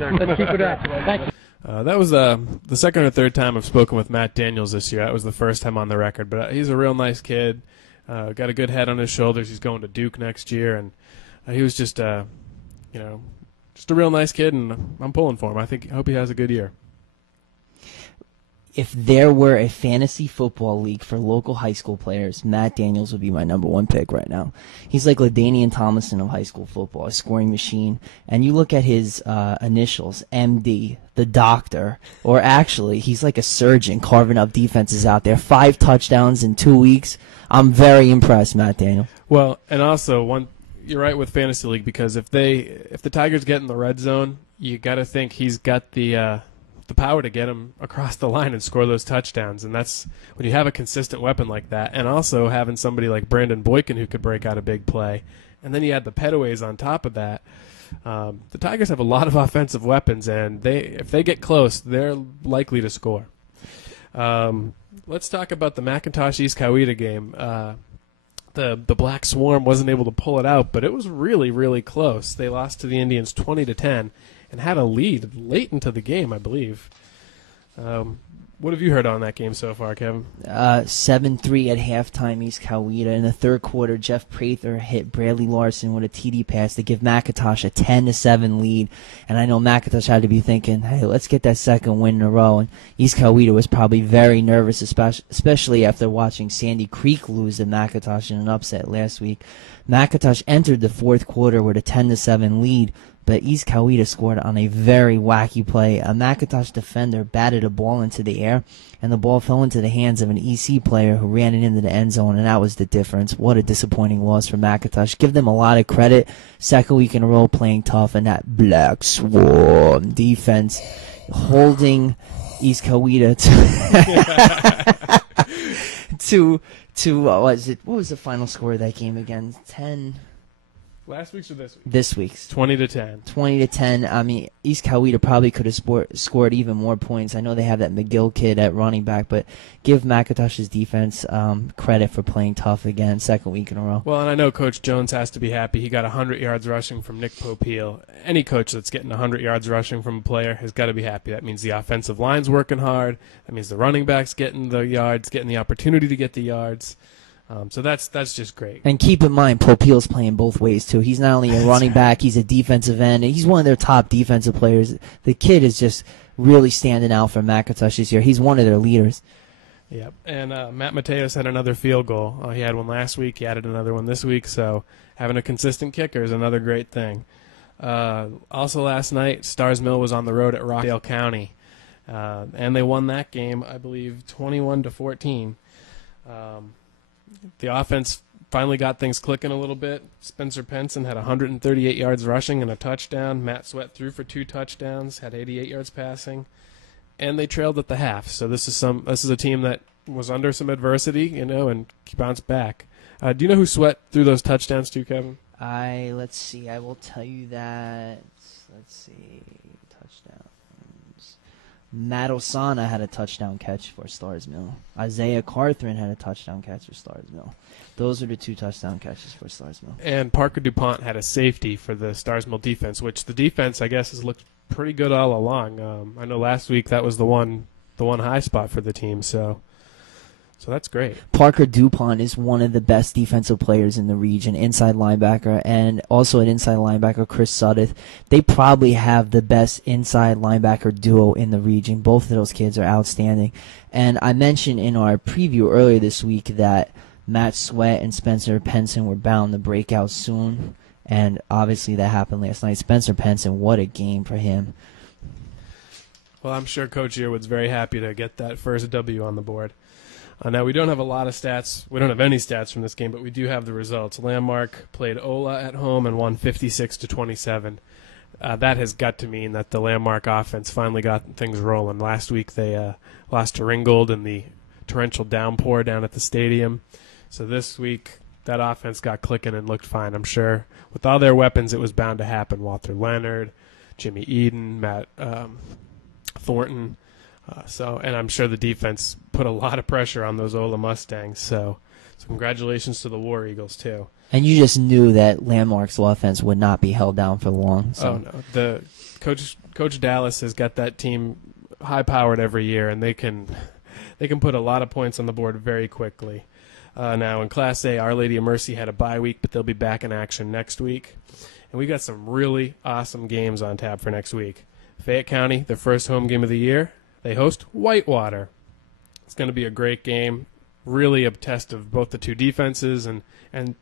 Let's keep it up. Thank you. That was the second or third time I've spoken with Matt Daniels this year. That was the first time on the record, but he's a real nice kid. Got a good head on his shoulders. He's going to Duke next year, and he was just a real nice kid, and I'm pulling for him. I hope he has a good year. If there were a fantasy football league for local high school players, Matt Daniels would be my number one pick right now. He's like LaDainian Tomlinson of high school football, a scoring machine. And you look at his initials, MD, the doctor, or actually, he's like a surgeon carving up defenses out there. 5 touchdowns in 2 weeks. I'm very impressed, Matt Daniels. Well, and also, you're right with Fantasy League, because if the Tigers get in the red zone, you got to think he's got the power to get him across the line and score those touchdowns. And that's when you have a consistent weapon like that, and also having somebody like Brandon Boykin who could break out a big play, and then you add the Pettaways on top of that. The Tigers have a lot of offensive weapons, and if they get close, they're likely to score. Let's talk about the McIntosh East Coweta game. The Black Swarm wasn't able to pull it out, but it was really, really close. They lost to the Indians 20-10 and had a lead late into the game, I believe. What have you heard on that game so far, Kevin? 7-3 at halftime, East Coweta. In the third quarter, Jeff Prather hit Bradley Larson with a TD pass to give McIntosh a 10-7 lead. And I know McIntosh had to be thinking, hey, let's get that second win in a row. And East Coweta was probably very nervous, especially after watching Sandy Creek lose to McIntosh in an upset last week. McIntosh entered the fourth quarter with a 10-7 lead, but East Coweta scored on a very wacky play. A McIntosh defender batted a ball into the air, and the ball fell into the hands of an EC player who ran it into the end zone, and that was the difference. What a disappointing loss for McIntosh. Give them a lot of credit. Second week in a row playing tough, and that Black Swarm defense holding East Coweta to what was the final score of that game again? 10. Last week's or this week? This week's. 20-10. 20-10. I mean, East Coweta probably could have scored even more points. I know they have that McGill kid at running back, but give McIntosh's defense credit for playing tough again, second week in a row. Well, and I know Coach Jones has to be happy. He got 100 yards rushing from Nick Popeil. Any coach that's getting 100 yards rushing from a player has got to be happy. That means the offensive line's working hard. That means the running back's getting the yards, getting the opportunity to get the yards. So that's just great. And keep in mind, Popeil's playing both ways, too. He's not only a running back, he's a defensive end. And he's one of their top defensive players. The kid is just really standing out for McIntosh this year. He's one of their leaders. Yep. And Matt Mateos had another field goal. He had one last week. He added another one this week. So having a consistent kicker is another great thing. Also last night, Stars Mill was on the road at Rockdale County. And they won that game, I believe, 21-14. The offense finally got things clicking a little bit. Spencer Penson had 138 yards rushing and a touchdown. Matt Sweat threw for 2 touchdowns, had 88 yards passing, and they trailed at the half. So this is a team that was under some adversity, and bounced back. Do you know who Sweat threw those touchdowns to, Kevin? Let's see. I will tell you that. Let's see. Touchdowns. Matt Osana had a touchdown catch for Stars Mill. Isaiah Carthrin had a touchdown catch for Stars Mill. Those are the 2 touchdown catches for Stars Mill. And Parker DuPont had a safety for the Stars Mill defense, which the defense, I guess, has looked pretty good all along. I know last week that was the one high spot for the team, so that's great. Parker DuPont is one of the best defensive players in the region, inside linebacker, and also an inside linebacker, Chris Suddeth. They probably have the best inside linebacker duo in the region. Both of those kids are outstanding. And I mentioned in our preview earlier this week that Matt Sweat and Spencer Penson were bound to break out soon, and obviously that happened last night. Spencer Penson, what a game for him. Well, I'm sure Coach Yearwood's very happy to get that first W on the board. Now, we don't have a lot of stats. We don't have any stats from this game, but we do have the results. Landmark played Ola at home and won 56-27. That has got to mean that the Landmark offense finally got things rolling. Last week they lost to Ringgold in the torrential downpour down at the stadium. So this week that offense got clicking and looked fine. I'm sure with all their weapons it was bound to happen. Walter Leonard, Jimmy Eden, Matt Thornton. And I'm sure the defense put a lot of pressure on those Ola Mustangs. So So congratulations to the War Eagles, too. And you just knew that Landmark's offense would not be held down for long. So. Oh, no. The Coach Dallas has got that team high-powered every year, and they can put a lot of points on the board very quickly. Now, in Class A, Our Lady of Mercy had a bye week, but they'll be back in action next week. And we got some really awesome games on tap for next week. Fayette County, their first home game of the year, they host Whitewater. It's going to be a great game, really a test of both the two defenses and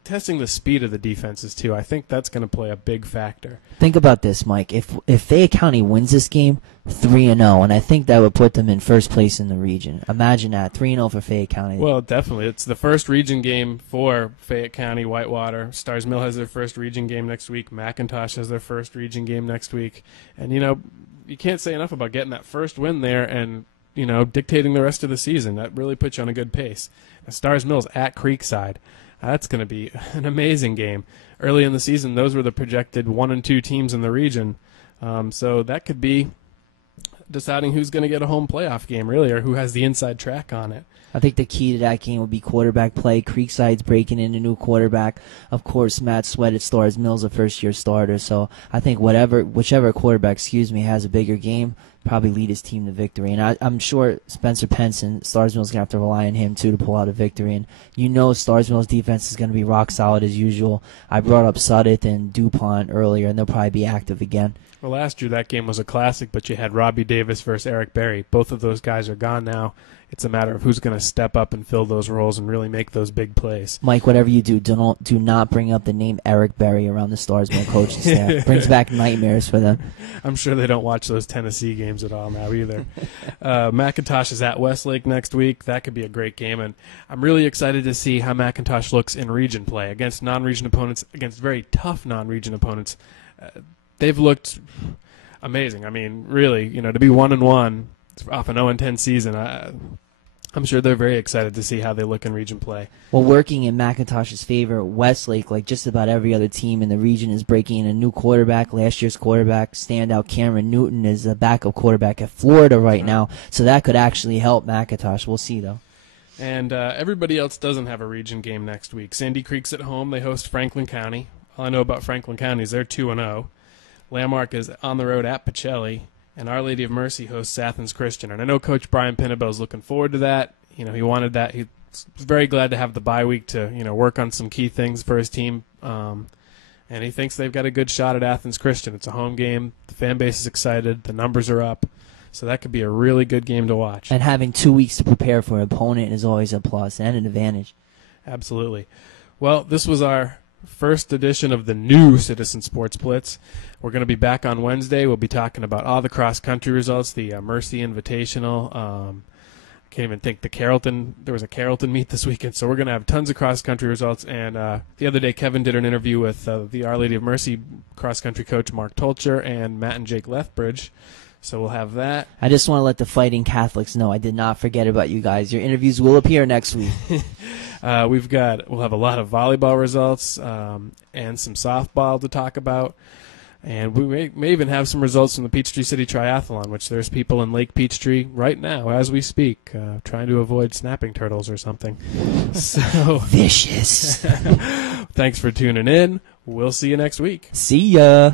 testing the speed of the defenses, too. I think that's going to play a big factor. Think about this, Mike. If Fayette County wins this game, 3-0, and I think that would put them in first place in the region. Imagine that, 3-0 for Fayette County. Well, definitely. It's the first region game for Fayette County, Whitewater. Stars Mill has their first region game next week. McIntosh has their first region game next week. And, you can't say enough about getting that first win there and, dictating the rest of the season. That really puts you on a good pace. Now, Stars Mill's at Creekside. That's going to be an amazing game. Early in the season, those were the projected 1 and 2 teams in the region. So that could be deciding who's going to get a home playoff game, really, or who has the inside track on it. I think the key to that game would be quarterback play. Creekside's breaking in a new quarterback. Of course, Matt Sweat at Stars Mill's a first-year starter. So I think whichever quarterback, has a bigger game, probably lead his team to victory. And I'm sure Spencer Pence and Stars Mill's going to have to rely on him, too, to pull out a victory. And Stars Mill's defense is going to be rock solid as usual. I brought up Sudeth and DuPont earlier, and they'll probably be active again. Well, last year that game was a classic, but you had Robbie Davis versus Eric Berry. Both of those guys are gone now. It's a matter of who's going to step up and fill those roles and really make those big plays. Mike, whatever you do not bring up the name Eric Berry around the Stars Mill coaching staff. Brings back nightmares for them. I'm sure they don't watch those Tennessee games at all now either. McIntosh is at Westlake next week. That could be a great game, and I'm really excited to see how McIntosh looks in region play against non-region opponents, against very tough non-region opponents. They've looked amazing. I mean, really, to be 1-1 off an 0-10 season, I'm sure they're very excited to see how they look in region play. Well, working in McIntosh's favor, Westlake, like just about every other team in the region, is breaking in a new quarterback. Last year's quarterback, standout Cameron Newton, is a backup quarterback at Florida right now, so that could actually help McIntosh. We'll see, though. And everybody else doesn't have a region game next week. Sandy Creek's at home. They host Franklin County. All I know about Franklin County is they're 2-0. Landmark is on the road at Pacelli, and Our Lady of Mercy hosts Athens Christian. And I know Coach Brian Pinnabell is looking forward to that. He wanted that. He was very glad to have the bye week to, work on some key things for his team. And he thinks they've got a good shot at Athens Christian. It's a home game. The fan base is excited. The numbers are up. So that could be a really good game to watch. And having 2 weeks to prepare for an opponent is always a plus and an advantage. Absolutely. Well, this was our first edition of the new Citizen Sports Blitz. We're going to be back on Wednesday. We'll be talking about all the cross-country results, the Mercy Invitational. I can't even think there was a Carrollton meet this weekend, so we're going to have tons of cross-country results. And the other day, Kevin did an interview with the Our Lady of Mercy cross-country coach Mark Tolcher and Matt and Jake Lethbridge. So we'll have that. I just want to let the fighting Catholics know I did not forget about you guys. Your interviews will appear next week. We'll have a lot of volleyball results and some softball to talk about. And we may even have some results from the Peachtree City Triathlon, which there's people in Lake Peachtree right now as we speak trying to avoid snapping turtles or something. So vicious. Thanks for tuning in. We'll see you next week. See ya.